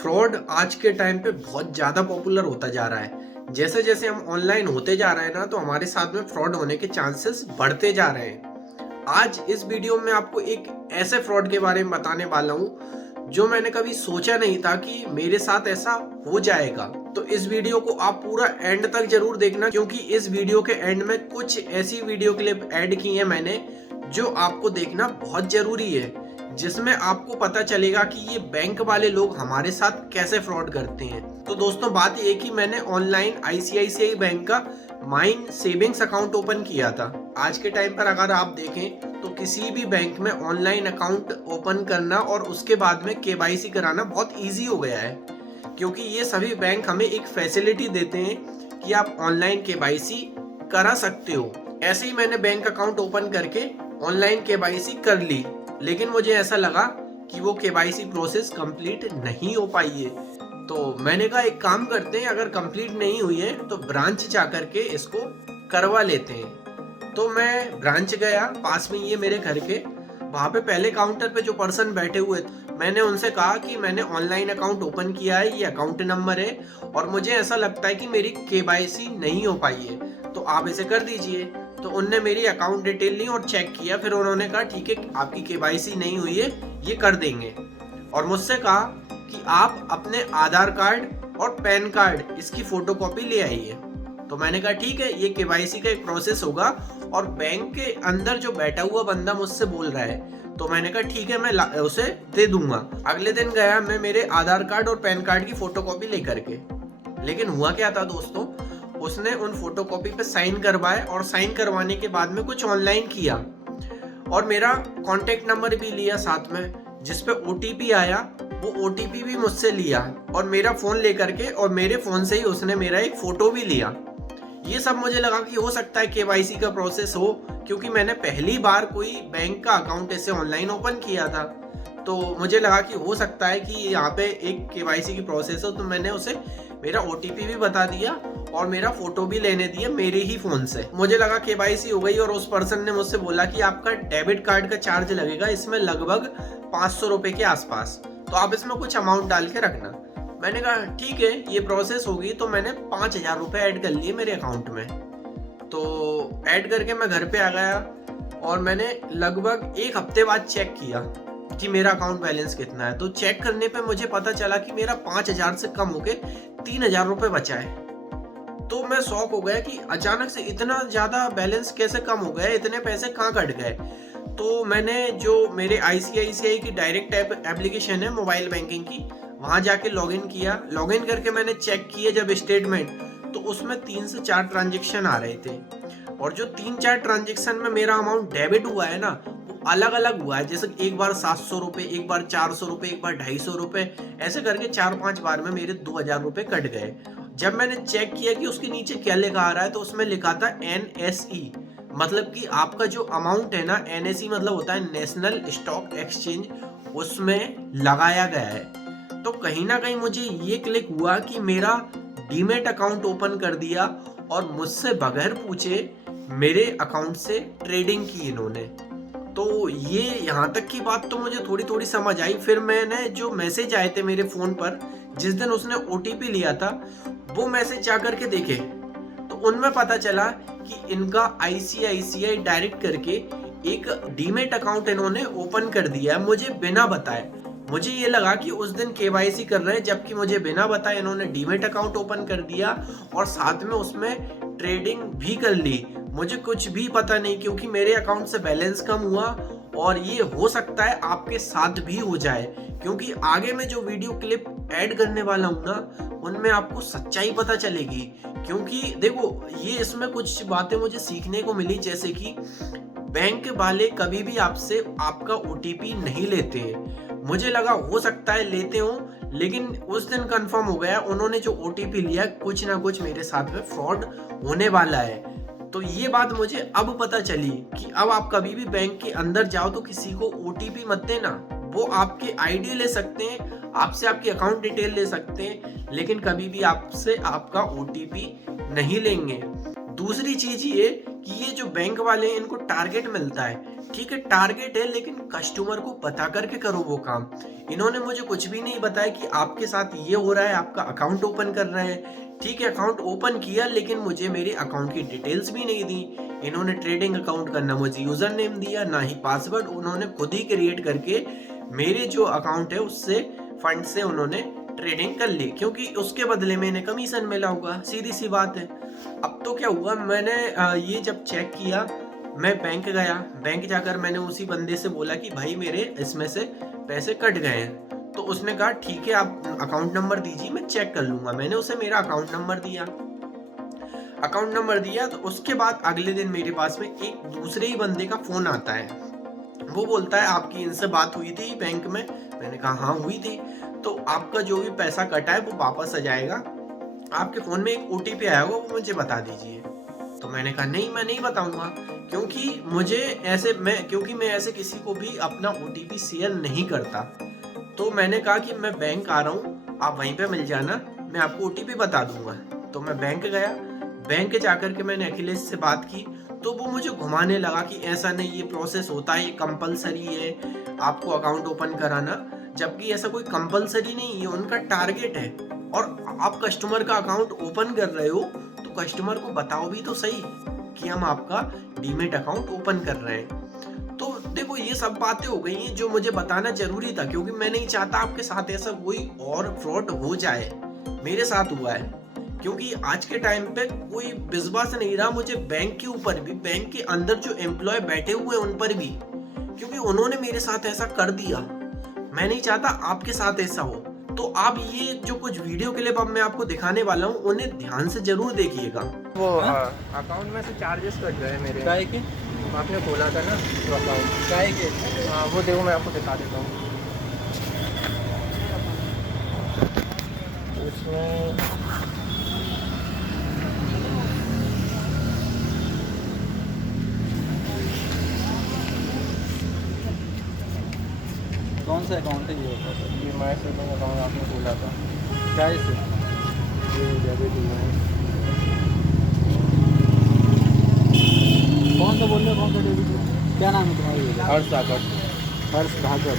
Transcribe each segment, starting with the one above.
Fraud आज के time पे बहुत ज़्यादा पॉपुलर होता जा रहा है। जैसे जैसे हम ऑनलाइन होते जा रहे हैं ना, तो हमारे साथ में फ्रॉड होने के चांसेस बढ़ते जा रहे हैं। आज इस वीडियो में आपको एक ऐसे फ्रॉड के बारे में बताने वाला हूँ जो मैंने कभी सोचा नहीं था कि मेरे साथ ऐसा हो जाएगा। तो इस वीडियो को आप पूरा एंड तक जरूर देखना, क्योंकि इस वीडियो के एंड में कुछ ऐसी वीडियो क्लिप ऐड की है मैंने जो आपको देखना बहुत जरूरी है, जिसमें आपको पता चलेगा कि ये बैंक वाले लोग हमारे साथ कैसे फ्रॉड करते हैं। तो दोस्तों, बात ये कि मैंने ऑनलाइन आईसीआईसीआई बैंक का माइन सेविंग्स अकाउंट ओपन किया था। आज के टाइम पर अगर आप देखें तो किसी भी बैंक में ऑनलाइन अकाउंट ओपन करना और उसके बाद में केवाईसी कराना बहुत ईजी हो गया है, क्योंकि ये सभी बैंक हमें एक फैसिलिटी देते हैं कि आप ऑनलाइन केवाईसी करा सकते हो। ऐसे ही मैंने बैंक अकाउंट ओपन करके ऑनलाइन केवाईसी कर ली, लेकिन मुझे ऐसा लगा कि वो केवाईसी प्रोसेस कंप्लीट नहीं हो पाई है। तो मैंने कहा एक काम करते हैं, अगर कंप्लीट नहीं हुई है तो ब्रांच जा करके इसको करवा लेते हैं। तो मैं ब्रांच गया, पास में ये मेरे घर के। वहाँ पे पहले काउंटर पे जो पर्सन बैठे हुए थे, मैंने उनसे कहा कि मैंने ऑनलाइन अकाउंट ओपन किया है, ये अकाउंट नंबर है और मुझे ऐसा लगता है कि मेरी केवाईसी नहीं हो पाई है, तो आप इसे कर दीजिए। तो उनने मेरी अकाउंट डिटेल ली और चेक किया। फिर उन्होंने कहा ठीक है, आपकी केवाईसी नहीं हुई है, ये कर देंगे। और मुझसे कहा कि आप अपने आधार कार्ड और पैन कार्ड इसकी फोटोकॉपी ले आइए। तो मैंने कहा ठीक है, ये केवाईसी का एक प्रोसेस होगा और बैंक के अंदर जो बैठा हुआ बंदा मुझसे बोल रहा है। तो मैंने कहा ठीक है, मैं उसे दे दूंगा। अगले दिन गया मैं मेरे आधार कार्ड और पैन कार्ड की फोटोकॉपी लेकर के। लेकिन हुआ क्या था दोस्तों, उसने उन फोटोकॉपी पे साइन करवाए और साइन करवाने के बाद में कुछ ऑनलाइन किया और मेरा कॉन्टेक्ट नंबर भी लिया साथ में, जिसपे ओटीपी आया। वो ओटीपी भी मुझसे लिया और मेरा फोन लेकर के, और मेरे फोन से ही उसने मेरा एक फोटो भी लिया। ये सब मुझे लगा कि हो सकता है केवाईसी का प्रोसेस हो, क्योंकि मैंने पहली बार कोई बैंक का अकाउंट ऐसे ऑनलाइन ओपन किया था। तो मुझे लगा कि हो सकता है कि यहाँ पे एक केवाईसी की प्रोसेस हो। तो मैंने उसे मेरा ओटीपी भी बता दिया और मेरा फोटो भी लेने दिया मेरे ही फोन से। मुझे लगा केवाईसी हो गई और उस पर्सन ने मुझसे बोला कि आपका डेबिट कार्ड का चार्ज लगेगा, इसमें लगभग 500 रुपए के आसपास, तो आप इसमें कुछ अमाउंट डाल के रखना। मैंने कहा ठीक है, ये प्रोसेस होगी। तो मैंने 5000 रुपए ऐड कर लिए मेरे अकाउंट में। तो ऐड करके मैं घर पे आ गया और मैंने लगभग एक हफ्ते बाद चेक किया कि मेरा अकाउंट बैलेंस कितना है। तो चेक करने पे मुझे पता चला कि मेरा 5000 से कम होके 3000 रुपए बचा है। तो मैं शॉक हो गया कि अचानक से इतना ज्यादा बैलेंस कैसे कम हो गया, इतने पैसे कहाँ कट गए। तो मैंने जो मेरे आईसीआईसीआई की डायरेक्ट एप्लीकेशन है मोबाइल बैंकिंग की, वहां जाके लॉगिन किया। लॉगिन करके मैंने चेक किया जब स्टेटमेंट, तो उसमें 3 से 4 ट्रांजेक्शन आ रहे थे। और जो 3-4 ट्रांजेक्शन में मेरा अमाउंट डेबिट हुआ है ना, अलग अलग हुआ है। जैसे एक बार 700 रुपए, एक बार 400 रुपए, एक बार 250 रुपए, ऐसे करके 4-5 बार में मेरे 2000 रुपए कट गए। जब मैंने चेक किया कि उसके नीचे क्या लिखा आ रहा है, तो उसमें लिखा था NSE, मतलब कि आपका जो अमाउंट है ना, NSE मतलब होता है नेशनल स्टॉक एक्सचेंज, उसमें लगाया गया है। तो कहीं ना कहीं मुझे ये क्लिक हुआ कि मेरा डीमेट अकाउंट ओपन कर दिया और मुझसे बगैर पूछे मेरे अकाउंट से ट्रेडिंग की इन्होंने। तो ये यहाँ तक की बात तो मुझे थोड़ी थोड़ी समझ आई। फिर मैंने जो मैसेज आए थे मेरे फोन पर जिस दिन उसने ओटीपी लिया था, वो मैसेज जा करके देखे, तो उनमें पता चला कि इनका आईसीआईसीआई डायरेक्ट करके एक डीमेट अकाउंट इन्होंने ओपन कर दिया है मुझे बिना बताए। मुझे ये लगा कि उस दिन केवाईसी कर रहे हैं, जबकि मुझे बिना बताए इन्होंने डीमेट अकाउंट ओपन कर दिया और साथ में उसमें ट्रेडिंग भी कर ली। मुझे कुछ भी पता नहीं, क्योंकि मेरे अकाउंट से बैलेंस कम हुआ और ये हो सकता है आपके साथ भी हो जाए, क्योंकि आगे मैं जो वीडियो क्लिप ऐड करने वाला हूँ ना, उनमें आपको सच्चाई पता चलेगी। क्योंकि देखो, ये इसमें कुछ बातें मुझे सीखने को मिली, जैसे कि बैंक वाले कभी भी आपसे आपका ओटीपी नहीं लेते हैं। मुझे लगा हो सकता है लेते हो, लेकिन उस दिन कंफर्म हो गया उन्होंने जो ओटीपी लिया, कुछ ना कुछ मेरे साथ में फ्रॉड होने वाला है। तो ये बात मुझे अब पता चली कि अब आप कभी भी बैंक के अंदर जाओ तो किसी को ओटीपी मत देना। वो आपके आईडी ले सकते हैं, आपसे आपकी अकाउंट डिटेल ले सकते हैं, लेकिन कभी भी आपसे आपका ओटीपी नहीं लेंगे। दूसरी चीज ये कि ये जो बैंक वाले हैं, इनको टारगेट मिलता है। ठीक है, टारगेट है, लेकिन कस्टमर को बता करके करो वो काम। इन्होंने मुझे कुछ भी नहीं बताया कि आपके साथ ये हो रहा है, आपका अकाउंट ओपन कर रहे हैं। ठीक है, अकाउंट ओपन किया, लेकिन मुझे मेरे अकाउंट की डिटेल्स भी नहीं दी। इन्होंने ट्रेडिंग अकाउंट का ना मुझे यूजर नेम दिया, ना ही पासवर्ड। उन्होंने खुद ही क्रिएट करके मेरे जो अकाउंट है उससे फंड से उन्होंने ट्रेडिंग कर ली, क्योंकि उसके बदले में इन्हें कमीशन मिला होगा, सीधी सी बात है। अब तो क्या हुआ, मैंने ये जब चेक किया, मैं बैंक गया, बैंक जाकर मैंने उसी बंदे से बोला कि भाई मेरे इसमें से पैसे कट गए हैं। तो उसने कहा ठीक है, आप अकाउंट नंबर दीजिए, मैं चेक कर लूंगा। मैंने उसे मेरा अकाउंट नंबर दिया, तो उसके बाद अगले दिन मेरे पास में एक दूसरे ही बंदे का फोन आता है। वो बोलता है आपकी इनसे बात हुई थी बैंक में? मैंने कहा हाँ हुई थी। तो आपका जो भी पैसा कटा है वो वापस आ जाएगा, आपके फोन में एक OTP आया होगा, वो मुझे बता दीजिए। तो मैंने कहा नहीं, मैं नहीं बताऊंगा, क्योंकि मैं ऐसे किसी को भी अपना OTP शेयर नहीं करता। तो मैंने कहा कि मैं बैंक आ रहा हूँ, आप वहीं पे मिल जाना, मैं आपको OTP बता दूंगा। तो मैं बैंक गया, बैंक जाकर के मैंने अखिलेश से बात की, तो वो मुझे घुमाने लगा कि ऐसा नहीं, ये प्रोसेस होता है, ये कंपलसरी है आपको अकाउंट ओपन कराना। जबकि ऐसा कोई कंपलसरी नहीं है, उनका टारगेट है। और आप कस्टमर का अकाउंट ओपन कर रहे हो तो कस्टमर को बताओ भी तो सही कि हम आपका डीमेट अकाउंट ओपन कर रहे हैं। तो देखो, ये सब बातें हो गई हैं जो मुझे बताना जरूरी था, क्योंकि मैं नहीं चाहता आपके साथ ऐसा कोई और फ्रॉड हो जाए। मेरे साथ हुआ है, क्योंकि आज के टाइम पे कोई विश्वास नहीं रहा मुझे बैंक के ऊपर भी, बैंक के अंदर जो एम्प्लॉय बैठे हुए उन पर भी, क्योंकि उन्होंने मेरे साथ ऐसा कर दिया। मैं नहीं चाहता आपके साथ ऐसा हो। तो आप ये जो कुछ वीडियो क्लिप अब मैं आपको दिखाने वाला हूँ, उन्हें ध्यान से जरूर देखिएगा। वो अकाउंट में से चार्जेस कट गए मेरे। काय के? आपने खोला था ना तो अकाउंट, काय के? हाँ वो देखो, मैं आपको दिखा देता हूँ। इसमें कौन सा अकाउंट है ये? ये माई सेविंग अकाउंट आपने खोला था। काय से? ये डेबिट हुआ है। कौन सा बोल रहे हो? कौन सा डेबिट? क्या नाम है तुम्हारी? हर्ष धाकड़। हर्ष धाकड़।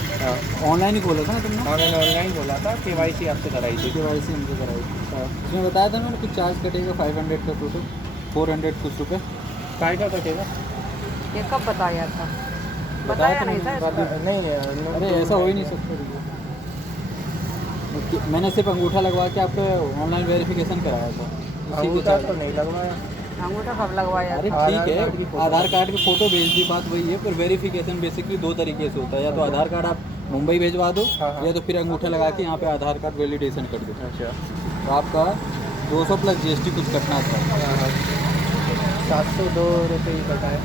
ऑनलाइन ही खोला था ना तुमने? ऑनलाइन खोला था, KYC आपसे कराई थी। KYC हमसे कराई थी। उसमें बताया था मैंने कुछ चार्ज कटेगा 500 का, टोटल 400 कुछ रुपये। काय का कटेगा? ये कब बताया था? बताया नहीं था इसको। नहीं, अरे ऐसा हो ही नहीं सकता। मैंने सिर्फ अंगूठा लगवा के आपका ऑनलाइन वेरिफिकेशन कराया था। अंगूठा तो नहीं लगवाया। अंगूठा कब लगवाया? अरे ठीक है, आधार कार्ड की फ़ोटो भेज दी, बात वही है। पर वेरिफिकेशन बेसिकली 2 तरीके से होता है, या तो आधार कार्ड आप मुंबई भेजवा दो, या तो फिर अंगूठा लगा के यहाँ पे आधार कार्ड वैलिडेशन कर दो। अच्छा, तो आपका 200 प्लस GST कुछ कटना था। 702 रुपये ही कटा है।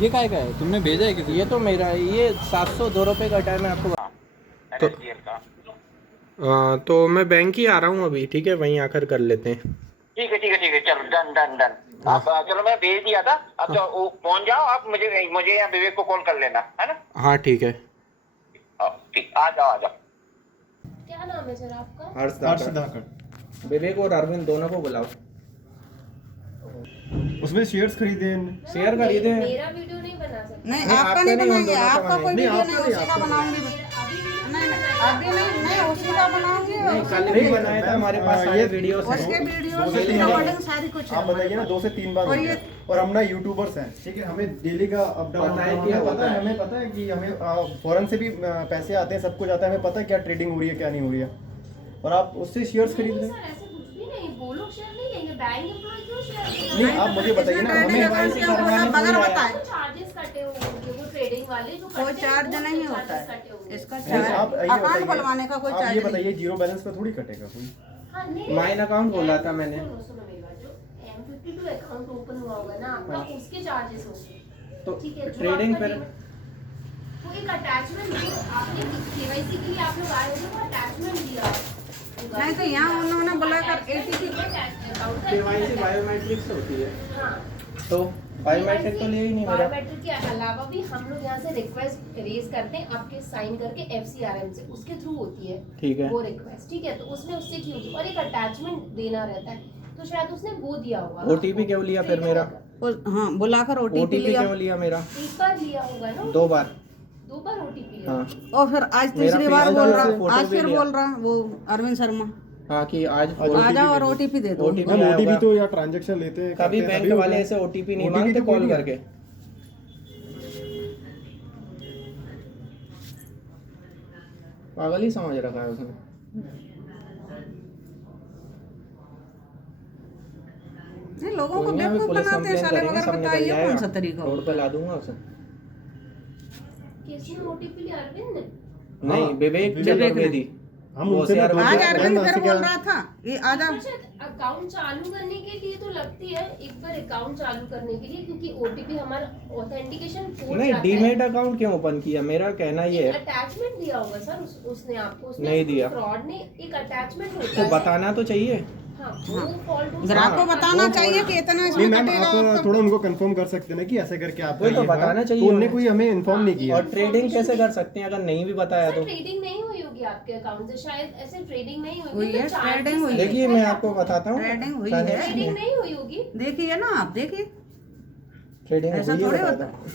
ये काय का है? तुमने भेजा है किसी? ये तो मेरा है, ये 702 रुपये कटा है। मैं आपको तो मैं बैंक ही आ रहा हूँ अभी, ठीक है, वहीं आकर कर लेते हैं। ठीक है, चलो डन। आप चलो, मैं भेज दिया था, अब तो पहुंच जाओ आप। मुझे या विवेक को कॉल कर लेना, है ना? हाँ ठीक है। ठीक, आ जाओ। क्या नाम है सर आपका? हर्ष धाकड़। विवेक और अरविंद दोनों को बुलाओ। उसमें शेयर्स खरीदे, शेयर खरीदे। मेरा वीडियो नहीं बना सकते। नहीं, नहीं, आपका नहीं बनाएंगे, दोनों का आपका कोई नहीं, वीडियो आपका नहीं, नहीं, उसी का आपका बनाऊंगी। नहीं, अभी नहीं, उसी का बनाऊंगी। कल भी बनाया था, हमारे पास सारे वीडियोस उसके हैं। वीडियो दो से से तीन रिकॉर्डिंग सारी कुछ है। आप बताइए ना, 2 से 3 बार हो और गया। ये- और हम ना यूट्यूबर्स हैं, ठीक है, हमें डेली का अप डाउन पता है कि पता है, हमें पता है कि हमें फॉरेन से भी पैसे आते हैं, सब कुछ आता है, हमें पता है क्या ट्रेडिंग हो रही है क्या नहीं हो रही है। और आप उससे शेयर्स खरीद नहीं रहे हैं। सर, ऐसे कुछ भी नहीं। वो लोग शेयर नहीं लेंगे, बैंक एम्प्लॉय क्यों शेयर नहीं, लेंगे? आप मुझे बताइए ना, हमें ट्रेडिंग अकाउंट बगैर होता है, चार्जेस कटे होंगे, वो ट्रेडिंग वाले जो कोई करते हैं, चार्ज वो नहीं charges होता है कटे होंगे। इसका। नहीं, आप ये अकाउंट बताइए, खुलवाने का कोई आप चार्ज ये नहीं। बताइए, जीरो बैलेंस पे थोड़ी कटेगा कोई। हाँ, नहीं, माइन अकाउंट खोला था मैंने। सुनो मेरी बात, जो M52 अकाउंट ओपन हुआ होगा ना आपका, उसके चार्जेस होंगे। तो ठीक है, जो ट्रेडिंग आपका पर वो एक अटैचमेंट जो आपने KYC के लिए आप लोग आए होंगे, वो अटैचमेंट दिया नहीं तो यहाँ उन्होंने बोला कर ATP KYC बायोमेट्रिक्स होती है। हाँ, तो बायोमेट्रिक तो ले ही नहीं मेरा। बायोमेट्रिक के अलावा भी हम लोग यहाँ से रिक्वेस्ट रेज करते हैं आपके साइन करके FCRM से, उसके थ्रू होती है ठीक है। वो रिक्वेस्ट, ठीक है। तो उसने उससे की होगी और एक अटैचमेंट देना रहता है, तो शायद उसने वो दिया होगा। OTP क्यों लिया फिर मेरा? हाँ बुलाकर OTP OTP लिया क्यों लिया मेरा? एक बार लिया होगा ना, 2 बार। 2 बार OTP लिया। हाँ और फिर आज मेरा तीसरी बार फेस बोल से रहा, फोटो आज भी फिर लिया। बोल रहा वो अरविंद शर्मा हाँ कि आज आ जाओ और OTP दे दो। OTP मैम आया OTP होगा। तो या ट्रांजैक्शन लेते हैं कभी करते हैं, बैंक तभी वाले होगा। ऐसे OTP नहीं OTP मांगते तो कॉल कोई भी- करके। पागल ही समझ रखा है उसने। नहीं, लोगों को कोई नहीं, अभी बेवकूफ पुलिस बनाते हैं कंप्लेन साले, करेंगे, मगर सब निकल बताइए कौन सा जाएगा। तरीका रोड होता पे ला दूंगा उसे। किसने OTP लिया? अरविंद ने? नहीं विवेक चतुर्वेदी। हम वो उनसे से भी यार बोलते आज हैं, अरविंद मैम, फिर ऐसे बोल क्या- रहा था ये आ जाओ। अच्छा, अकाउंट चालू करने के लिए तो लगती है, एक बार अकाउंट चालू करने के लिए, क्योंकि OTP हमारा ऑथेंटिकेशन कोड नहीं जाता है। डीमेट अकाउंट क्यों ओपन किया? मेरा कहना ये है अटैचमेंट दिया होगा सर उसने आपको, उसने नहीं दिया। फ्रॉड ने एक अटैचमेंट होता तो है। बताना तो चाहिए। हाँ, वो fault हो ग्राहक को सकता है। बताना चाहिए कि इतना नहीं इसमें मैम कटेगा आप आपका। थोड़ा उनको कंफर्म कर सकते हैं ना कि ऐसे करके आपका वही तो ये हुआ। बताना चाहिए तो उनने उन्हें। कोई हमें इन्फॉर्म नहीं किया। और ट्रेडिंग कैसे कर सकते हैं अगर नहीं भी बताया सर तो? ट्रेडिंग नहीं हुई होगी आपके अकाउंट से, शायद ऐसे ट्रेडिंग नहीं हुई हुई होगी, है, तो charges ट्रेडिंग हुई है। देखिए मैं आपको बताता हूँ। ट्रेडिंग हुई transaction है। ट्रेडिंग नहीं हुई होगी। देखिए ना आप, देखिए ट्रेडिंग ऐसा हुई है, थोड़ी बताता होता हूँ।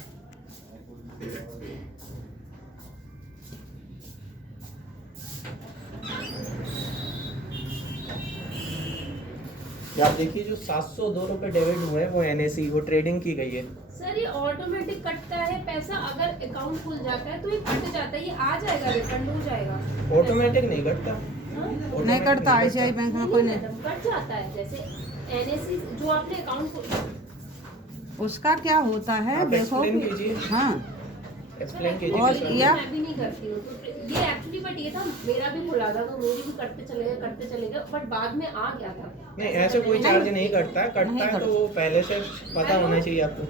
ये आप देखिए जो 702 रुपए डेबिट हुए हैं वो NSE वो ट्रेडिंग की गई है। सर ये ऑटोमेटिक कटता है पैसा, अगर अकाउंट खुल जाता है तो ये कट जाता है, ये आ जाएगा, रिफंड हो जाएगा। ऑटोमेटिक नहीं कटता। हाँ? नहीं करता ICICI बैंक में कोई नहीं। मैडम, कट जाता है, जैसे NSE जो आपने अकाउंट उसका क्या होता है आप देखो explain कीजिए। हाँ एक्सप्लेन कीजिए और किस या- मैं भी नहीं करती हूँ, तो ये एक्चुअली बट ये था, मेरा भी खुला था तो मेरी भी करते चले गए, बट बाद में आ गया था। नहीं ऐसे कोई चार्ज नहीं कटता है, कटता है तो वो पहले से पता होना चाहिए आपको।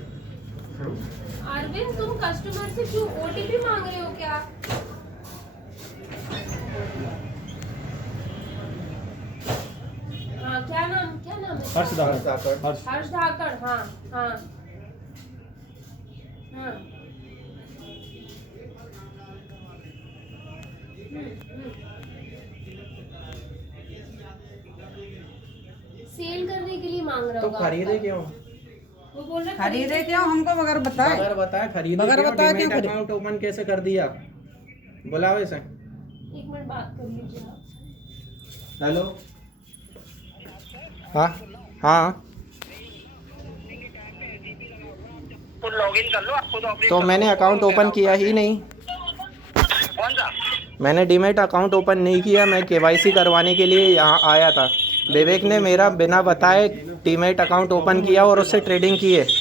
अरविंद तुम कस्टमर से क्यों OTP मांग रहे हो क्या? हाँ, क्या नाम है? हर्ष धाकड़। हर्ष हर्ष धाकड़। हाँ हाँ हाँ। सेल करने के लिए मांग रहा तो होगा खरीदे आपका। क्यों? वो बोल रहा खरीदे क्यों हमको बगैर बताए? बगैर बताए खरीदे बगैर क्यों? बताए क्यों डीमैट खरीदे? अकाउंट ओपन कैसे कर दिया? बुलाओ इसे। 1 मिनट बात कर लीजिए आप। हेलो। हाँ हाँ तो लॉगिन कर लो, आपको तो अपनी तो मैंने अकाउंट ओपन किया ही नहीं। कौन सा? मैंने डीमैट अकाउंट ओपन नहीं किया, मैं KYC करवाने के लिए यहाँ आया था। विवेक ने मेरा बिना बताए डीमैट अकाउंट ओपन किया और उससे ट्रेडिंग की है। नहीं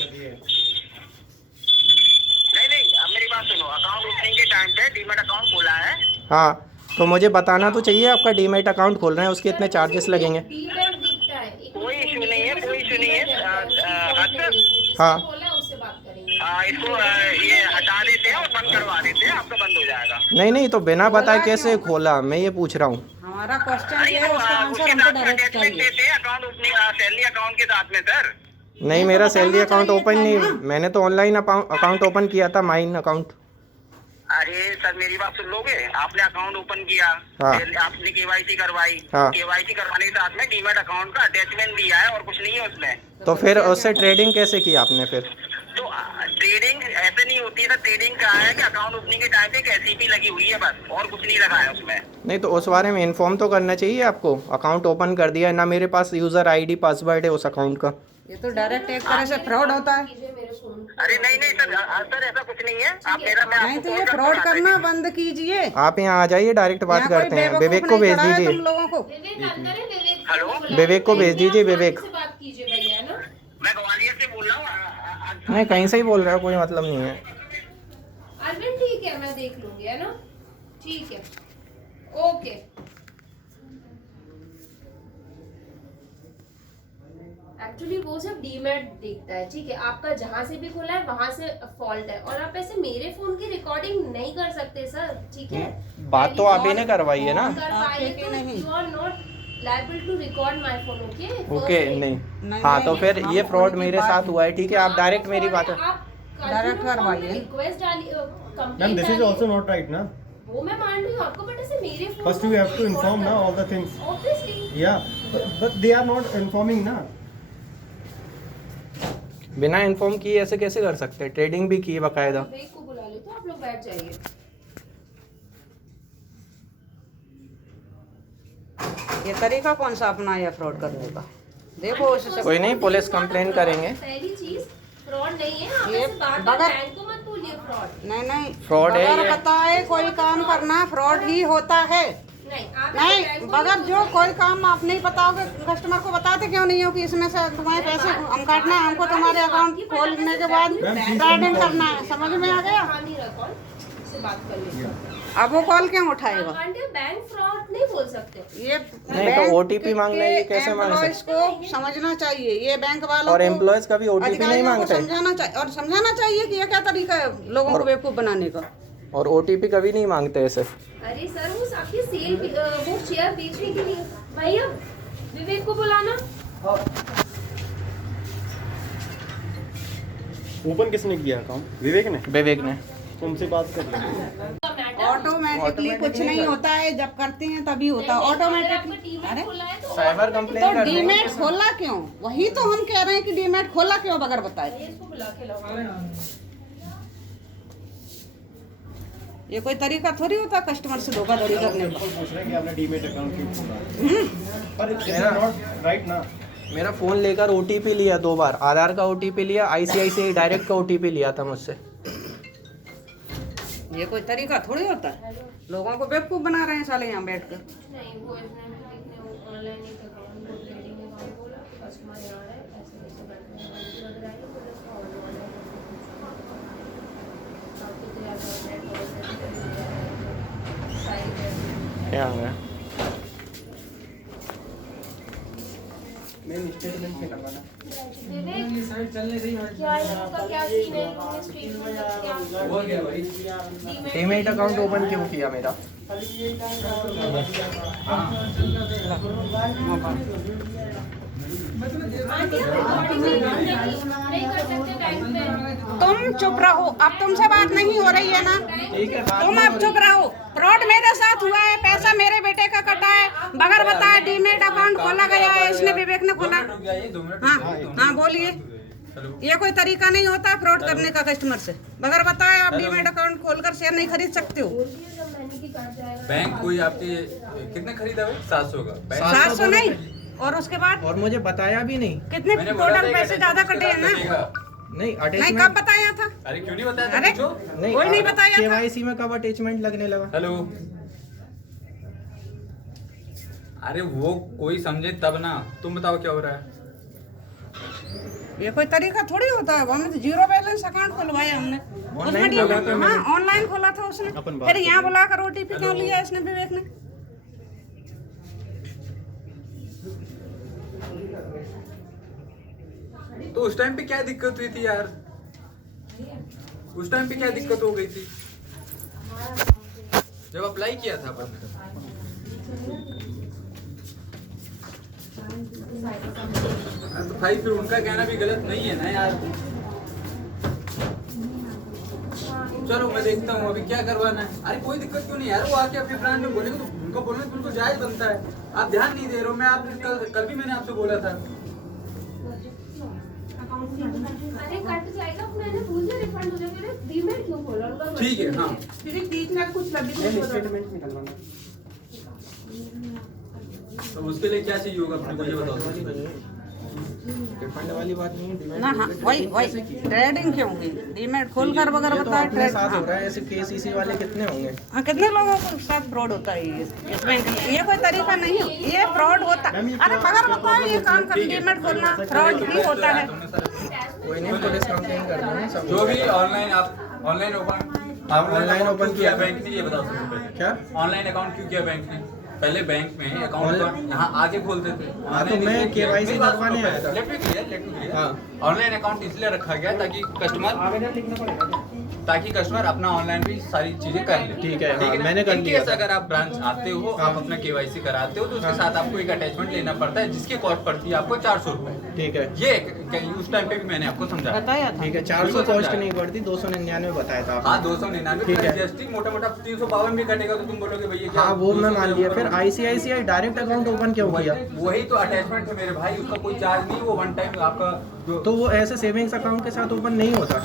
अब मेरी बात सुनो, अकाउंट ओपनिंग के टाइम पे डीमैट अकाउंट खोला है। हाँ तो मुझे बताना तो चाहिए आपका डीमैट अकाउंट खोल रहे हैं उसके इतने चार्जेस लगेंगे। डीमैट दिखता है, कोई इशू नहीं है, कोई इशू नहीं है। हाँ। बोला उससे बात करेंगे। इसको ये हटा देते हैं और बंद करवा देते हैं, आपका बंद हो जाएगा। नहीं तो बिना बताए कैसे खोला मैं ये पूछ रहा हूँ। हमारा क्वेश्चन ये नहीं है, उसका आंसर हमको डायरेक्ट अटैचमेंट चाहिए। देते हैं अकाउंट ओपनिंग सैलरी अकाउंट के साथ में सर। नहीं मेरा बताना सैलरी अकाउंट चाहिए ओपन था नहीं, ना। मैंने तो ऑनलाइन अकाउंट ओपन किया था, माइन अकाउंट। अरे सर मेरी बात सुन लोगे, आपने अकाउंट ओपन किया, हाँ। आपने KYC करवाई, हाँ। KYC करवाने के साथ में डीमैट अकाउंट का अटैचमेंट दिया है और कुछ नहीं है उसमें। तो फिर उससे ट्रेडिंग कैसे की आपने फिर? तो ट्रेडिंग ऐसे नहीं होती है सर। ट्रेडिंग का है कि अकाउंट ओपनिंग के टाइम पे एक SCP लगी हुई है बस, और कुछ नहीं लगा है उसमें। नहीं तो उस बारे में इन्फॉर्म तो करना चाहिए आपको। अकाउंट ओपन कर दिया ना, मेरे पास यूज़र ID पासवर्ड है उस अकाउंट का। ये तो डायरेक्ट एक तरह से फ्रॉड होता है। कीजिए मेरे फोन। अरे नहीं सर, सर ऐसा कुछ नहीं है। आप मेरा मैं नहीं आपको तो ये call फ्रॉड करता हूँ। करना बंद कीजिए। आप यहाँ आ जाइए, डायरेक्ट बात यहाँ कोई करते हैं। बेवकूफ विवेक को नहीं भेज खड़ा है दीजिए। तुम लोगों को। विवेक अंदर है, विवेक हेलो? को बुलाओ। विवेक को भेज दीजिए, विवेक। से बात कीजिए भैया, है ना? मैं ग्वालियर से बोल रहा हूँ। नहीं कहीं से ही बोल रहा हूँ, कोई मतलब नहीं है। अरविंद ठीक है, मैं देख लूंगी, है ना? ठीक है, ओके। एक्चुअली वो सिर्फ डीमैट देखता है, ठीक है? आपका जहाँ से भी खुला है वहां से फॉल्ट है, और आप ऐसे मेरे फोन की रिकॉर्डिंग नहीं कर सकते सर, ठीक है? बात तो आप ही ने करवाई है ना। करवाइए आपके तो नहीं। You are not liable to record my phone, okay? Okay नहीं हाँ तो फिर ये फ्रॉड मेरे साथ हुआ है, ठीक है आप डायरेक्ट मेरी बात डायरेक्ट करवाइए। रिक्वेस्ट डाली, ma'am complaint this is also not right ना. वो मैं मान रही हूँ आपको, बट ऐसे मेरे phone first you have to inform ना all the things. Obviously yeah but they are not informing ना. बिना इन्फॉर्म किए ऐसे कैसे कर सकते हैं, ट्रेडिंग भी की बाकायदा। विवेक को बुला लेते हो, आप लोग बैठ जाइए। ये तरीका कौन सा अपनाया फ्रॉड करने का? देखो उससे कोई नहीं, पुलिस कंप्लेंट करेंगे। पहली चीज फ्रॉड नहीं है, आप ये ऐसे बार-बार बगैर- बैंक को मत बोलिए फ्रॉड। नहीं फ्रॉड है बगैर ये। बताए कोई काम करना फ्रॉड ही होता है। नहीं, आप नहीं ऐसे बैंक को बगैर मत जो बोलिए। कोई काम आप नहीं बताओगे कस्टमर को बताते क्यों नहीं हो कि इसमें से तुम्हारे पैसे हम काटना है, हमको तुम्हारे अकाउंट खोलने के बाद ट्रेडिंग करना है, समझ में आ गया? हाँ, नहीं रहा कॉल, से बात कर लीजिए। अब वो कॉल क्यों उठाएगा? आंटी, बैंक फ्रॉड नहीं बोल सकते। ये नहीं तो बैंक OTP मांगना है, ये कैसे मांग सकते? एम्प्लॉयज को समझना चाहिए, ये बैंक वालों और को, एम्प्लॉयज कभी OTP नहीं अधिकारियों को मांगते समझाना चाहिए और समझाना चाहिए कि ये क्या तरीका है लोगों को बेवकूफ बनाने का। और OTP कभी नहीं मांगते ऐसे। अरे सर, वो आपकी सेल वो शेयर बेचने के लिए। भैया विवेक को बुलाना। ओपन किसने किया अकाउंट? विवेक ने. विवेक ने। तुमसे बात कर लेंगे. ऑटोमेटिकली कुछ नहीं होता है, जब करते हैं तभी होता है ऑटोमेटिकली। अरे साइबर कंप्लेन तो कर देंगे। डीमैट खोला क्यों? वही तो हम कह रहे हैं कि डीमैट खोला क्यों बगैर बताए? इसको बुला के लाओ। ये कोई तरीका थोड़ी होता कस्टमर से धोखाधड़ी करने का। पूछ रहे हैं कि आपने डीमेट अकाउंट क्यों खोला. पर इट इज नॉट राइट ना. मेरा फ़ोन लेकर OTP लिया 2 बार, आधार का OTP लिया, ICICI डायरेक्ट का OTP लिया था मुझसे। ये कोई तरीका थोड़ी होता है, लोगों को बेवकूफ बना रहे हैं साले यहाँ बैठ कर। नहीं, वो ऑनलाइन एक अकाउंट को ट्रेडिंग अकाउंट बोला, कस्टमर यहाँ है, पैसे वैसे बढ़ रहे हैं, लग रहा है कि उसका ऑनलाइन आपको तो याद क्या हो गया? मेन स्टेटमेंट में करवाना. क्या इनका क्या सीन है, इन्होंने स्टेटमेंट क्या डीमैट अकाउंट ओपन क्यों किया मेरा? नहीं कर सकते बैंक में। तुम चुप रहो, अब तुमसे बात नहीं हो रही है ना, तुम अब चुप रहो। फ्रॉड मेरे साथ हुआ है, पैसा मेरे बेटे का कटा है, बगैर बताए डीमैट अकाउंट खोला गया है, इसने विवेक ने खोला। हाँ हाँ बोलिए, ये कोई तरीका नहीं होता फ्रॉड करने का कस्टमर से, बगैर बताए आप डीमैट अकाउंट खोलकर शेयर नहीं खरीद सकते हो। बैंक कोई आपके कितने खरीदा हुआ? 700 का। 700 नहीं, और उसके बाद और मुझे बताया भी नहीं। कितने टोटल पैसे ज्यादा कटे हैं ना? नहीं नहीं, अटैचमेंट कब बताया था? अरे क्यों नहीं बताया? अरे नहीं, कोई नहीं बताया था। KYC में कब अटैचमेंट लगने लगा? हेलो, अरे वो कोई समझे तब ना, तुम बताओ क्या हो रहा है? ये कोई तरीका थोड़ी होता है, हमने तो जीरो बैलेंस अकाउंट खुलवाया हमने, उसमें डीमैट हाँ ऑनलाइन खोला था उसने, फिर यहाँ बुलाकर OTP क्यों लिया इसने विवेक ने? तो उस टाइम पे क्या दिक्कत हुई थी यार? उस टाइम पे क्या दिक्कत हो गई थी जब अप्लाई किया था अपन ने? तो भाई फिर उनका कहना भी गलत नहीं है ना यार। चलो मैं देखता हूँ अभी क्या करवाना है। अरे कोई दिक्कत क्यों नहीं यार, वो आके अपने ब्रांड में बोलेंगे तो उनको बोलना बिल्कुल जायज बनता है। आप ध्यान नहीं दे रहे हो, मैं आपने कल भी मैंने आपसे बोला था। अरे कट जाएगा, मैंने भूल गया, रिफंड हो जाएगा। डीमैट क्यों खोला उनका? ठीक है हाँ, मेन स्टेटमेंट निकलवाना. तो उसके लिए क्या चाहिए होगा अपने को ये बताओ। रिफंड वाली बात नहीं है। ना हाँ वही ट्रेडिंग क्यों हुई? डीमैट खोलकर बगैर ये तो बताए अपने ट्रेड साथ हो हाँ। रहा है, ऐसे KCC वाले कितने होंगे? हाँ, कितने लोगों के साथ फ्रॉड होता है इस बैंक में? ये कोई तरीका नहीं है, ये फ्रॉड होता है। अरे बगैर बताए ये काम कर डीमैट खोलना फ्रॉड ही होता है। कोई नहीं, पुलिस कंप्लेन कर देंगे सब। जो भी ऑनलाइन आप ऑनलाइन ओपन किया बैंक ने, ये बताओ सबसे पहले। क्या? ऑनलाइन अकाउंट क्यों किया बैंक ने? पहले बैंक में अकाउंट यहाँ आगे खोलते थे। हाँ, तो मैं KYC करवाने आया था। Let me clear. हाँ। ऑनलाइन अकाउंट इसलिए रखा गया ताकि कस्टमर आवेदन लिखना पड़ेगा. ताकि कस्टमर अपना ऑनलाइन भी सारी चीजें कर ले। ठीक है, हाँ, ना? मैंने कर In लिया case था। अगर आप ब्रांच आते हो, आप अपना केवाईसी कराते हो, तो उसके साथ आपको एक अटैचमेंट लेना पड़ता है, जिसकी कॉस्ट पड़ती है आपको 400 रुपए। ठीक है, ये उस टाइम पे भी मैंने आपको समझाया। बताया था। ठीक है, 400 कॉस्ट नहीं पड़ती, 299 बताया था हाँ, आपने। 299 ठीक है। जीएसटी मोटा मोटा 352 भी कटेगा, तो तुम बोलोगे भैया क्या हाँ, वो मैं 200 मान लिया। फिर ICICI डायरेक्ट अकाउंट ओपन क्यों किया? वही तो अटैचमेंट है मेरे भाई, उसका कोई चार्ज नहीं, वो वन टाइम आपका जो तो वो ऐसे सेविंग्स अकाउंट के साथ ओपन नहीं होता?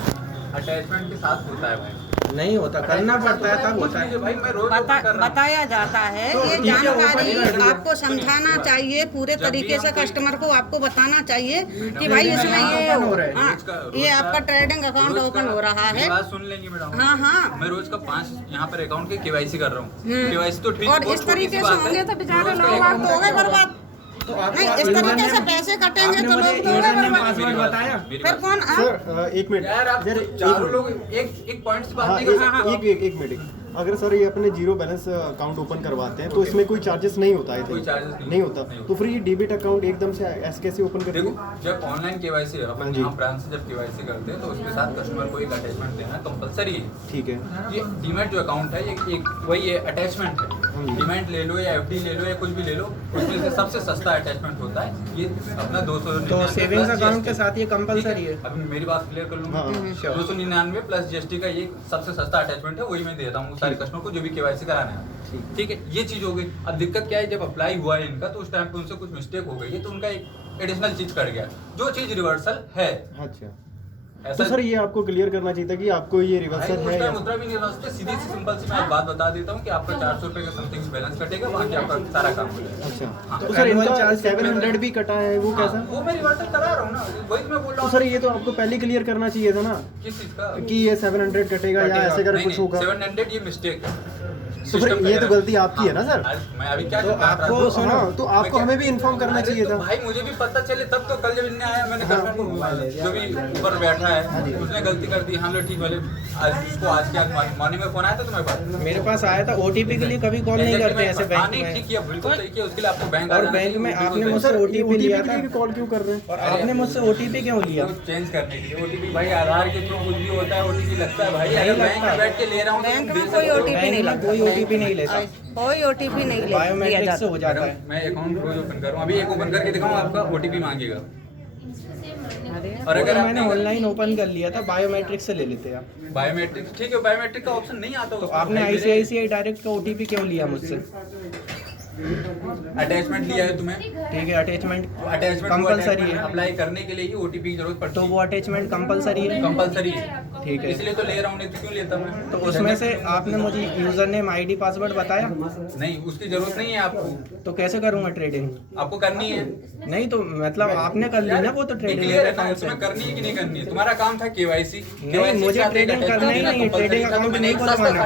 अटैचमेंट के साथ होता है भाई। नहीं होता, करना पड़ता है तब होता है। भाई मैं रोज open कर रहा हूँ। बताया जाता है, तो ये ठीक है, open जानकारी कर दिया। आपको समझाना चाहिए पूरे जब भी तरीके से, हम कोई- कस्टमर को आपको बताना चाहिए कि मैडम, भाई मेरा इसमें यहाँ ये open हो रहा है। हाँ, रोज का- ये रोज आपका का- ट्रेडिंग अकाउंट रोज ओपन का- हो रहा मेरी है। बात सुन लेंगी मैडम। हाँ हाँ। मैं रोज का 5 यहाँ पर अकाउंट के केवाईसी कर रहा हूँ। केवाईसी तो ठीक, और बहुत इस छोटी सी तरीके से बात है। होंगे तो बेचारे रोज का लोग account तो हो गए बर्बाद। तो आपको नहीं, इस तरीके से पैसे कटेंगे आपने तो मुझे लोग तो हो गए यूजर नेम बर्बाद। पासवर्ड बताया? मेरी फिर बात- कौन सर एक मिनट यार आप यार, चारों लोग एक पॉइंट से बात हाँ, नहीं कर सकते हो। एक मिनट। अगर सर ये अपने जीरो बैलेंस अकाउंट ओपन करवाते हैं तो इसमें कोई चार्जेस नहीं होता है? कोई charges नहीं नहीं होता। नहीं होता। तो फिर ये डेबिट अकाउंट एकदम से ऐसे कैसे ओपन कर देखो, दिया? जब ऑनलाइन केवाईसी हाँ अपन जी। यहाँ ब्रांच से जब केवाईसी करते हैं, तो उसके साथ कस्टमर को एक अटैचमेंट देना कंपलसरी है। ठीक है। ये डीमैट जो अकाउंट है, ये एक वही है अटैचमेंट है। डीमैट ले लो या एफडी ले लो या कुछ भी ले लो, उसमें से सबसे सस्ता अटैचमेंट होता है ये अपना 299 तो सेविंग्स plus अकाउंट के GST। साथ ये कंपलसरी है? अभी मेरी बात क्लियर कर लूंगा। हाँ, sure। 299 प्लस जीएसटी का ये सबसे सस्ता अटैचमेंट है, वही मैं देता हूँ सारे कस्टमर को जो भी केवाईसी कराना है। ठीक है, ये चीज हो गई। अब दिक्कत क्या है, जब अप्लाई हुआ है इनका, तो उस टाइम पे उनसे कुछ मिस्टेक हो गई है, तो उनका एक एडिशनल चीज कट गया, जो चीज रिवर्सल है। अच्छा। ऐसा तो सर ये आपको क्लियर करना चाहिए था कि आपको ये भाई, रिवर्सल उस है टाइम या मुद्रा भी नहीं रहता, सीधी सी सिंपल सी मैं एक बात बता देता हूँ कि आपका 400 रुपए का समथिंग बैलेंस कटेगा, बाकी आपका सारा काम हो जाएगा। अच्छा। हाँ। तो सर Annual इनका charge 700 भी कटा है, वो कैसा? वो मैं रिवर्सल करा रहा हूँ ना, वही तो मैं बोल रहा तो हूँ। सर ये तो आपको पहले क्लियर करना चाहिए था ना किस चीज का? कि ये 700 कटेगा या ऐसे कर कुछ होगा। 700 ये मिस्टेक है। तो फिर ये तो गलती आपकी है ना सर? मैं अभी क्या तो करता आपको हूँ? सुनो, हाँ, तो आपको हमें भी इन्फॉर्म करना अरे चाहिए तो था। भाई मुझे भी पता चले तब तो। कल जब इनने आया, मैंने कस्टमर को जो भी ऊपर बैठा है उसने गलती कर दी, हम लोग ठीक वाले आज के मॉर्निंग में फोन आया था तुम्हारे पास? मेरे पास आया था। OTP के लिए कभी कॉल नहीं करते ऐसे बैंक नहीं, में। ठीक किया, बिल्कुल सही किया। उसके लिए आपको बैंक और बैंक में आपने मुझसे OTP लिया था, कॉल क्यों कर रहे हैं? और आपने मुझसे OTP क्यों लिया? चेंज करने के लिए ओटीपी भाई आधार के थ्रू कुछ भी होता है, ओटीपी लगता है भाई। नहीं अगर बैंक लगता। में बैठ के ले रहा हूँ तो बैंक तुम में दे कोई सकते हो। OTP बैंक नहीं में लगता। कोई OTP नहीं लेता, कोई OTP नहीं लिया बायोमेट्रिक जाता। से हो जाता है। मैं अकाउंट रोज ओपन कर रहा हूँ, अभी एक ओपन करके दिखाऊँ आपका, ओटीपी मांगेगा। और और अगर मैंने आपने ऑनलाइन ओपन कर लिया था, बायोमेट्रिक से ले लेते आप। बायोमेट्रिक, ठीक है, बायोमेट्रिक का ऑप्शन नहीं आता तो उसमें। आपने भाई, मेरे ICICI डायरेक्ट का OTP क्यों लिया मुझसे? अटैचमेंट दिया है तुम्हें, ठीक है, अटैचमेंट अटैचमेंट कंपलसरी है, अप्लाई करने के लिए ही ओटीपी की जरूरत पड़ती तो है। वो अटैचमेंट कंपलसरी है। कंपलसरी है, ठीक है। इसलिए तो ले रहा हूँ, नहीं तो क्यों लेता मैं? तो उसमें से आपने मुझे यूजर नेम ID पासवर्ड बताया? नहीं, उसकी जरूरत नहीं है आपको। तो कैसे करूंगा ट्रेडिंग? आपको करनी है, नहीं तो मतलब आपने कर ली ना वो, तो ट्रेडिंग क्लियर मेरे है ना, अकाउंट से। उसमें करनी है कि नहीं करनी है? तुम्हारा काम था केवाईसी। नहीं, मुझे ट्रेडिंग करना ही नहीं है, ट्रेडिंग अकाउंट नहीं खुलवाना।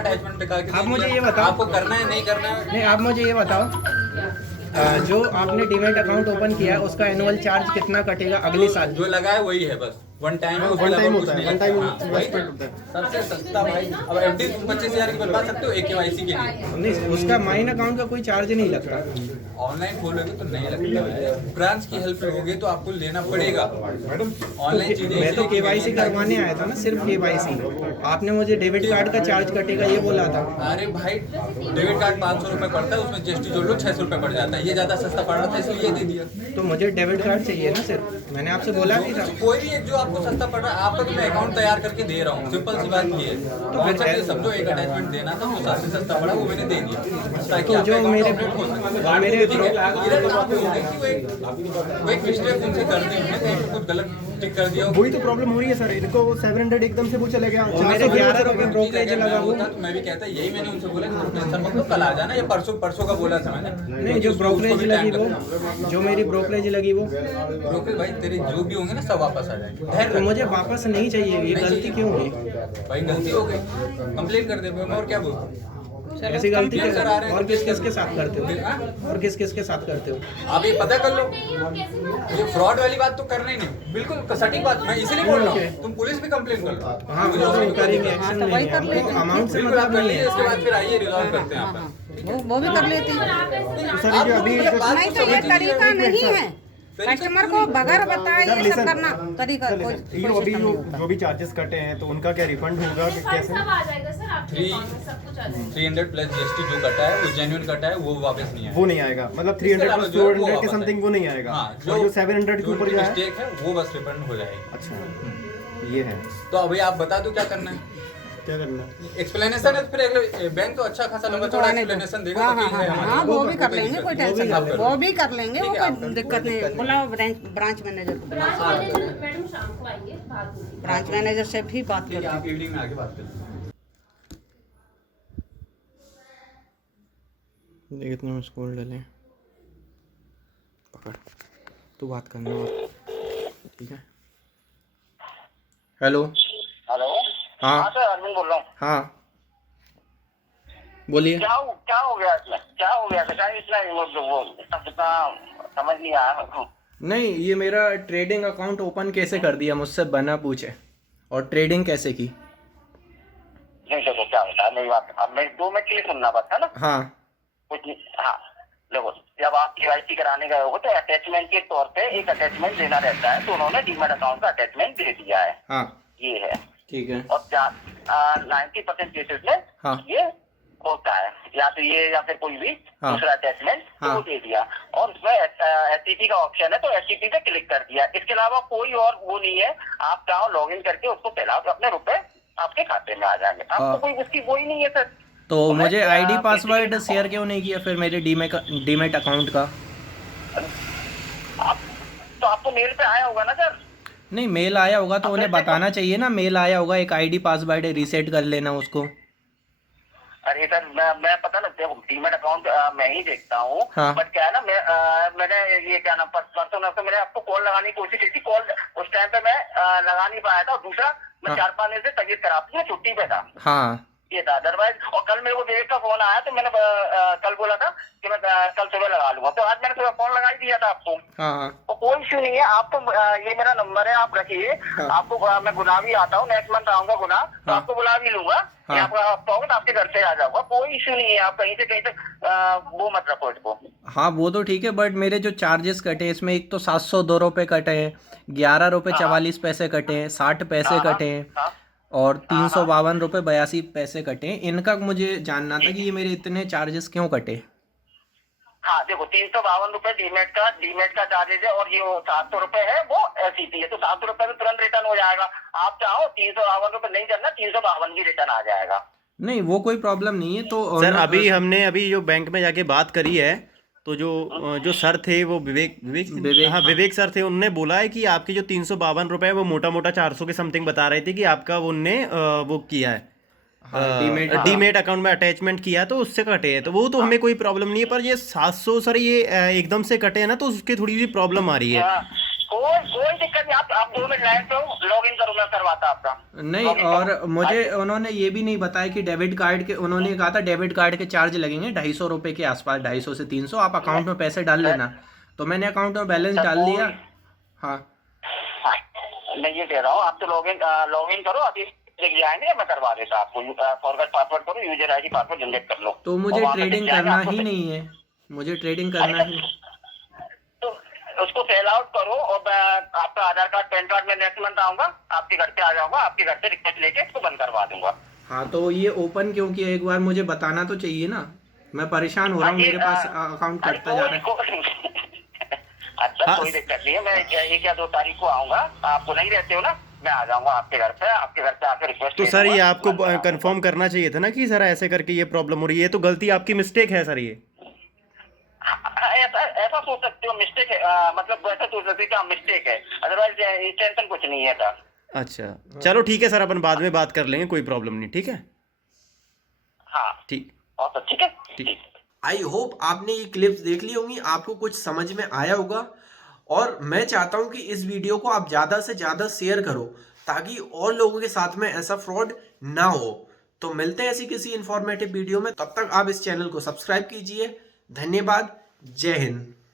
आप मुझे ये बताओ, आपको करना है नहीं करना है? नहीं, आप मुझे ये बताओ, जो आपने डीमैट अकाउंट ओपन किया है उसका एनुअल चार्ज कितना कटेगा अगले साल? जो लगा है वही है, बस वन टाइम है, उसके वन अलावा टाइम कुछ होता है, नहीं वन टाइम लगता। हाँ, वही इन्वेस्टमेंट होता है। सबसे सस्ता भाई। अब एफडी 25,000 की बनवा सकते हो एक केवाईसी के लिए। नहीं, उसका माइन अकाउंट का कोई चार्ज नहीं लगता। ऑनलाइन खोलोगे तो नहीं लगता, ब्रांच की हेल्प लोगे तो आपको लेना पड़ेगा। ऑनलाइन चीजें मैं तो KYC करवाने आया था ना, सिर्फ KYC। आपने मुझे डेबिट कार्ड का चार्ज कटेगा ये बोला था। अरे भाई, डेबिट कार्ड 500 रुपए पड़ता है, उसमें जीएसटी जोड़ लो 600 रुपए पड़ जाता है। ये ज्यादा सस्ता पड़ रहा था इसलिए दे दिया। तो मुझे डेबिट कार्ड चाहिए ना सिर्फ, मैंने आपसे बोला भी था। कोई भी एक जो आपको सस्ता पड़ रहा है, आपका तो मैं अकाउंट तैयार करके दे रहा हूँ, सिंपल सी बात ये है। तो फिर ये समझो एक अटैचमेंट देना था, जो सबसे सस्ता पड़ा वो मैंने दे दिया, ताकि तो आपका जो account मेरे update हो सके। मेरे ठीक है, इधर बात ये हो गई कि वो एक मिस्टेक उनसे कर दी हमने, कहीं पे कुछ गलत टिक कर दिया। वही तो प्रॉब्लम हो रही है सर, इनको 700 एकदम से वो चले गया। वो मेरे 11 रुपए ब्रोकरेज लगा वो। होता तो मैं भी कहता, यही मैंने उनसे बोला कि तुम टेंशन मत लो, कल आ जाना, या परसों का बोला था मैंने। नहीं, जो ब्रोकरेज लगी वो, जो मेरी ब्रोकरेज लगी वो, ब्रोकरेज भाई तेरे जो भी होंगे ना सब वापस आ जाएंगे। धैर्य तो रख। मुझे वापस नहीं चाहिए, ये गलती क्यों हुई? भाई गलती हो गई, कंप्लेंट कर दे, मैं और क्या बोलूं? ऐसी गलती कंप्लेंट करा रहे हैं। और किस किस के साथ करते हाँ? हो? और किस किस के साथ करते हो? आप ये पता कर लो, ये फ्रॉड वाली बात तो करना ही नहीं, बिल्कुल सटीक बात, मैं इसीलिए बोल रहा हूँ। तुम पुलिस भी कंप्लेंट कर लो। हाँ, वो तो करेंगे, एक्शन तो वही लेंगे, कर लेते हमको हैं। अमाउंट से बिल्कुल आप मतलब कर नहीं लीजिए, है। इसके बाद फिर आइए रिजॉल्व करते हैं आपका। वो भी कर लेती। सर ये अभी बात नहीं तो तो ये समझ लीजिए। तरीका नहीं है। कस्टमर को बगैर बताए सर, ये सब listen, करना तरीका सर, कोई listen, ये कोई अभी सिस्टम नहीं होता। जो भी चार्जेस कटे हैं तो उनका क्या रिफंड होगा कि रिफंड कैसे? सब आ जाएगा सर आपके Three- अकाउंट में, सब कुछ आ जाएगा। 300 प्लस GST जो कटा है वो जेन्युइन कटा है, वो वापस नहीं आएगा। वो नहीं आएगा, मतलब इसके 300 अलावा प्लस जो है वो 400 के वापस समथिंग वो नहीं आएगा। हाँ, और जो 700 के ऊपर जो है, मिस्टेक है वो बस रिफंड हो जाएगी। अच्छा ये है। तो अभी आप बता दो क्या करना है। क्या करना है? एक्सप्लेनेशन है, फिर अगले बैंक तो अच्छा खासा लंबा चौड़ा एक्सप्लेनेशन देगा। हाँ तो हाँ ठीक है हाँ हमारे हाँ, लिए। वो भी कर लेंगे, कोई टेंशन नहीं, वो भी कर लेंगे, वो ठीक है, आप कोई कर दिक्कत नहीं। बुलाओ ब्रांच मैनेजर को, ब्रांच मैनेजर मैडम शाम को आएंगे, बात होगी। ब्रांच मैनेजर से भी बात ठीक है, कर आप इवनिंग में आके बात कर लीजिए। देख इतने में स्कूल डले पकड़ तू बात करना और ठीक है। Hello hello. हाँ। हाँ सर, अरविंद बोल रहा हूँ। हाँ बोलिए। क्या हो गया इसमें? क्या हो गया बेटा? इतना वो इतना समझ नहीं आया। नहीं, ये मेरा ट्रेडिंग अकाउंट ओपन कैसे कर दिया मुझसे बना पूछे, और ट्रेडिंग कैसे की। नहीं देखो क्या होता है, मेरी बात अब मेरी 2 मिनट के लिए सुनना बस, है ना? हाँ कुछ नहीं। हाँ देखो, जब आप KYC कराने गए हो तो अटैचमेंट के तौर पे एक अटैचमेंट देना रहता है, तो उन्होंने डीमैट अकाउंट का अटैचमेंट दे दिया है। हाँ ये है। ठीक है। और 90% केसेस में हाँ। ये होता है, या तो ये या फिर कोई भी हाँ। दूसरा अटैचमेंट हाँ। वो दे दिया, और उसमें STP का ऑप्शन है तो STP पे क्लिक कर दिया। इसके अलावा कोई और वो नहीं है। आप चाहो लॉग इन करके उसको फैलाओ, अपने रुपए आपके खाते में आ जाएंगे। हाँ। आपको कोई उसकी वो ही नहीं है सर। तो मुझे आईडी पासवर्ड शेयर क्यों नहीं किया फिर मेरे डीमेट अकाउंट का। तो आपको मेल पे आया होगा ना सर? नहीं, मेल आया होगा तो उन्हें बताना चाहिए ना, मेल आया होगा एक आईडी पासवर्ड है, रीसेट कर लेना उसको। अरे सर मैं पता ना, देखो डीमैट अकाउंट मैं ही देखता हूँ। हाँ। बट क्या है ना, मैंने ये क्या नाम परसों नरसों मैंने आपको कॉल लगाने की कोशिश की थी। कॉल उस टाइम पे मैं लगा नहीं पाया था, और दूसरा मैं हाँ। 4-5 दिन से तबीयत खराब थी, मैं छुट्टी पे था। हाँ ये था अदरवाइज। और कल मेरे को विवेक का फोन आया तो मैंने कल बोला था कि मैं कल सुबह लगा लूंगा, तो आज मैंने सुबह फोन लगा ही दिया था आपको। हाँ तो कोई इश्यू नहीं है। आपको ये मेरा नंबर है, आप रखिए। हाँ। आपको मैं गुना भी आता हूँ, नेक्स्ट मंथ आऊंगा गुना, तो हाँ। आपको बुला भी लूंगा। हाँ। आपका हफ्ता होगा तो आपके घर से आ जाऊंगा, कोई इश्यू नहीं है। आप कहीं से कहीं तक वो मत रखो इसको। हाँ वो तो ठीक है, बट मेरे जो चार्जेस कटे इसमें एक तो 702 रुपये कटे हैं, 11 रुपये 44 पैसे कटे हैं, 60 पैसे हाँ। कटे हैं, हाँ। और 352 रुपये 82 पैसे कटे हैं। इनका मुझे जानना था कि ये मेरे इतने चार्जेस क्यों कटे। हाँ देखो, 352 रुपए डीमेट का चार्जेज है, और ये 700 रुपए है वो SCP है। तो 700 रुपए में तुरंत रिटर्न हो जाएगा। आप चाहो 352 रुपए नहीं करना, 352 की रिटर्न आ जाएगा। नहीं वो कोई प्रॉब्लम नहीं है। तो सर हमने अभी जो बैंक में जाके बात करी है, तो जो सर थे वो विवेक विवेक, हाँ विवेक सर थे, उनने बोला है कि आपके जो 352 रुपए है वो मोटा मोटा 400 के समथिंग बता रहे थे कि आपका उनने वो किया है, डीमेट अकाउंट में अटैचमेंट किया, तो उससे कटे हैं। तो वो तो हमें कोई प्रॉब्लम नहीं है, पर ये 700 सर ये एकदम से कटे हैं ना, तो उसकी थोड़ी सी प्रॉब्लम आ रही है। कोई दिक्कत नहीं। आप 2 मिनट लाइन पे हो, लॉग इन करो, मैं करवाता आपका। नहीं, और मुझे उन्होंने ये भी नहीं बताया कि डेबिट कार्ड के, उन्होंने कहा था डेबिट कार्ड के चार्ज लगेंगे 250 रुपये के आसपास, 250 से 300, आप अकाउंट में पैसे डाल लेना। तो मैंने अकाउंट में बैलेंस डाल दिया। हाँ हाँ, मैं ये कह रहा हूँ, आप तो लॉग इन करो, अभी आएंगे, मैं करवा देता आपको। फॉरगेट पासवर्ड करो, यूजर ID पासवर्ड जनरेट कर लो। तो मुझे ट्रेडिंग करना ही नहीं है, मुझे ट्रेडिंग करना ही। तो उसको फिल आउट करो, और आपका आधार कार्ड पैन कार्ड में नेक्स्ट मंथ आऊंगा, आपके घर पे आ जाऊंगा, आपके घर से रिक्वेस्ट लेके इसको बंद करवा दूंगा। हाँ तो ये ओपन क्यों किया, एक बार मुझे बताना तो चाहिए ना। मैं परेशान हो रहा हूँ, मेरे पास अकाउंट कटता जा रहा है। अच्छा कोई दिक्कत नहीं है। मैं 1 या 2 तारीख को आऊंगा, आपको नहीं रहते हो ना, मैं आ जाऊंगा आपके घर पे आके रिक्वेस्ट। तो सर ये आपको कंफर्म करना चाहिए था ना कि सर ऐसे करके ये प्रॉब्लम हो रही है, तो गलती आपकी मिस्टेक है सर ये। ऐसा सोच सकते हो मिस्टेक है, मतलब वैसा सोच सकते हो कि मिस्टेक है, अदरवाइज टेंशन कुछ नहीं है सर। अच्छा चलो ठीक है सर, अपन बाद में बात कर लेंगे, कोई प्रॉब्लम नहीं। ठीक है, हाँ ठीक। और तो ठीक है, ठीक। आई होप आपने ये क्लिप्स देख ली होंगी, आपको कुछ समझ में आया होगा। और मैं चाहता हूं कि इस वीडियो को आप ज़्यादा से ज़्यादा शेयर करो, ताकि और लोगों के साथ में ऐसा फ्रॉड ना हो। तो मिलते हैं ऐसी किसी इन्फॉर्मेटिव वीडियो में, तब तक आप इस चैनल को सब्सक्राइब कीजिए। धन्यवाद, जय हिंद।